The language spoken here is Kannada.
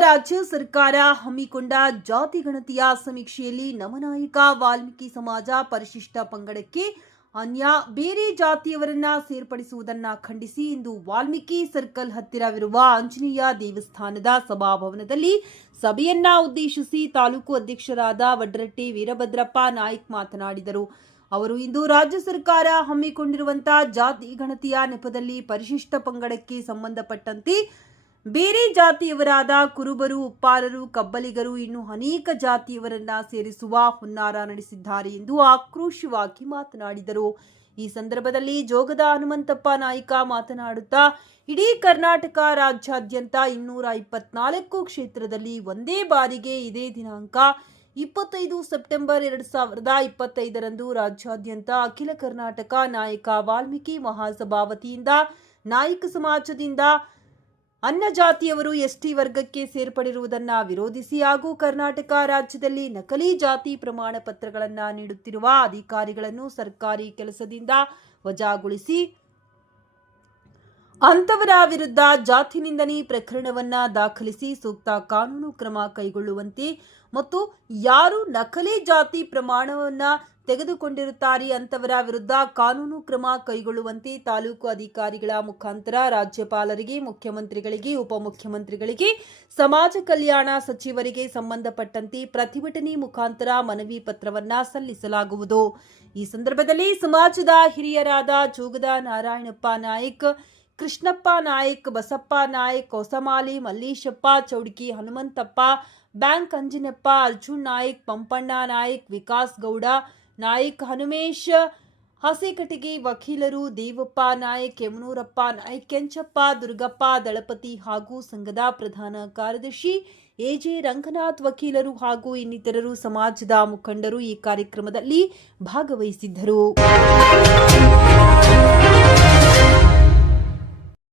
ರಾಜ್ಯ ಸರ್ಕಾರ ಹಮ್ಮಿಕೊಂಡ ಜಾತಿ ಗಣತಿಯ ಸಮೀಕ್ಷೆಯಲ್ಲಿ ನವನಾಯಕ ವಾಲ್ಮೀಕಿ ಸಮಾಜ ಪರಿಶಿಷ್ಟ ಪಂಗಡಕ್ಕೆ ಅನ್ಯ ಬೇರೆ ಜಾತಿಯವರನ್ನ ಸೇರ್ಪಡಿಸುವುದನ್ನ ಖಂಡಿಸಿ ಇಂದು ವಾಲ್ಮೀಕಿ ಸರ್ಕಲ್ ಹತ್ತಿರವಿರುವ ಆಂಜನೇಯ ದೇವಸ್ಥಾನದ ಸಭಾಭವನದಲ್ಲಿ ಸಭೆಯನ್ನ ಉದ್ದೇಶಿಸಿ ತಾಲೂಕು ಅಧ್ಯಕ್ಷರಾದ ವಡ್ರಟ್ಟಿ ವೀರಭದ್ರಪ್ಪ ನಾಯ್ಕ್ ಮಾತನಾಡಿದರು. ಅವರು ಇಂದು ರಾಜ್ಯ ಸರ್ಕಾರ ಹಮ್ಮಿಕೊಂಡಿರುವಂತಹ ಜಾತಿ ಗಣತಿಯ ನೆಪದಲ್ಲಿ ಪರಿಶಿಷ್ಟ ಪಂಗಡಕ್ಕೆ ಸಂಬಂಧಪಟ್ಟಂತೆ ಬೇರೆ ಜಾತಿಯವರಾದ ಕುರುಬರು ಉಪ್ಪಾರರು ಕಬ್ಬಲಿಗರು ಇನ್ನು ಅನೇಕ ಜಾತಿಯವರನ್ನ ಸೇರಿಸುವ ಹುನ್ನಾರ ನಡೆಸಿದ್ದಾರೆ ಎಂದು ಆಕ್ರೋಶವಾಗಿ ಮಾತನಾಡಿದರು. ಈ ಸಂದರ್ಭದಲ್ಲಿ ಜೋಗದ ಹನುಮಂತಪ್ಪ ನಾಯಕ ಮಾತನಾಡುತ್ತಾ, ಇಡೀ ಕರ್ನಾಟಕ ರಾಜ್ಯಾದ್ಯಂತ ಇನ್ನೂರ ಇಪ್ಪತ್ನಾಲ್ಕು ಕ್ಷೇತ್ರದಲ್ಲಿ ಒಂದೇ ಬಾರಿಗೆ ಇದೇ ದಿನಾಂಕ, ಇಪ್ಪತ್ತೈದು ಸೆಪ್ಟೆಂಬರ್ ಎರಡು ಸಾವಿರದ ಇಪ್ಪತ್ತೈದರಂದು ರಾಜ್ಯಾದ್ಯಂತ ಅಖಿಲ ಕರ್ನಾಟಕ ನಾಯಕ ವಾಲ್ಮೀಕಿ ಮಹಾಸಭಾ ವತಿಯಿಂದ ನಾಯಕ ಸಮಾಜದಿಂದ ಅನ್ನ ಜಾತಿಯವರು ಎಸ್ಟಿ ವರ್ಗಕ್ಕೆ ಸೇರ್ಪಡಿರುವುದನ್ನ ವಿರೋಧಿಸಿ ಹಾಗೂ ಕರ್ನಾಟಕ ರಾಜ್ಯದಲ್ಲಿ ನಕಲಿ ಜಾತಿ ಪ್ರಮಾಣ ಪತ್ರಗಳನ್ನ ನೀಡುತ್ತಿರುವ ಅಧಿಕಾರಿಗಳನ್ನು ಸರ್ಕಾರಿ ಕೆಲಸದಿಂದ ವಜಾಗೊಳಿಸಿ ಅಂತವರ ವಿರುದ್ಧ ಜಾತಿ ನಿಂದನೆ ಪ್ರಕರಣವನ್ನ ದಾಖಲಿಸಿ ಸೂಕ್ತ ಕಾನೂನು ಕ್ರಮ ಕೈಗೊಳ್ಳುವಂತೆ ಮತ್ತು ಯಾರು ನಕಲಿ ಜಾತಿ ಪ್ರಮಾಣವನ್ನ ತೆಗೆದುಕೊಂಡಿರುತ್ತಾರೆ ಅಂತವರ ವಿರುದ್ಧ ಕಾನೂನು ಕ್ರಮ ಕೈಗೊಳ್ಳುವಂತೆ ತಾಲೂಕು ಅಧಿಕಾರಿಗಳ ಮುಖಾಂತರ ರಾಜ್ಯಪಾಲರಿಗೆ, ಮುಖ್ಯಮಂತ್ರಿಗಳಿಗೆ, ಉಪಮುಖ್ಯಮಂತ್ರಿಗಳಿಗೆ, ಸಮಾಜ ಕಲ್ಯಾಣ ಸಚಿವರಿಗೆ ಸಂಬಂಧಪಟ್ಟಂತೆ ಪ್ರತಿಭಟನೆ ಮುಖಾಂತರ ಮನವಿ ಪತ್ರವನ್ನ ಸಲ್ಲಿಸಲಾಗುವುದು. ಈ ಸಂದರ್ಭದಲ್ಲಿ ಸಮಾಜದ ಹಿರಿಯರಾದ ಜೋಗದ ನಾರಾಯಣಪ್ಪ ನಾಯಕ್ ಕೃಷ್ಣಪ್ಪ ನಾಯಕ್, ಬಸಪ್ಪ ನಾಯಕ್, ಹೊಸಮಾಲಿ, ಮಲ್ಲೀಶಪ್ಪ, ಚೌಡ್ಕಿ, ಹನುಮಂತಪ್ಪ, ಬ್ಯಾಂಕ್ ಅಂಜಿನಪ್ಪ, ಅರ್ಜುನ್ ನಾಯಕ್, ಪಂಪಣ್ಣ ನಾಯಕ್, ವಿಕಾಸ್ ಗೌಡ, ನಾಯಕ್ ಹನುಮೇಶ್ ಹಸಿಕಟಿಗೆ ವಕೀಲರು, ದೇವಪ್ಪ ನಾಯಕ್, ಯಮನೂರಪ್ಪ ನಾಯಕ್, ಕೆಂಚಪ್ಪ, ದುರ್ಗಪ್ಪ, ದಳಪತಿ ಹಾಗೂ ಸಂಘದ ಪ್ರಧಾನ ಕಾರ್ಯದರ್ಶಿ, ಎಜೆ ರಂಗನಾಥ್ ವಕೀಲರು ಹಾಗೂ ಇನ್ನಿತರರು ಸಮಾಜದ ಮುಖಂಡರು ಈ ಕಾರ್ಯಕ್ರಮದಲ್ಲಿ ಭಾಗವಹಿಸಿದ್ದರು.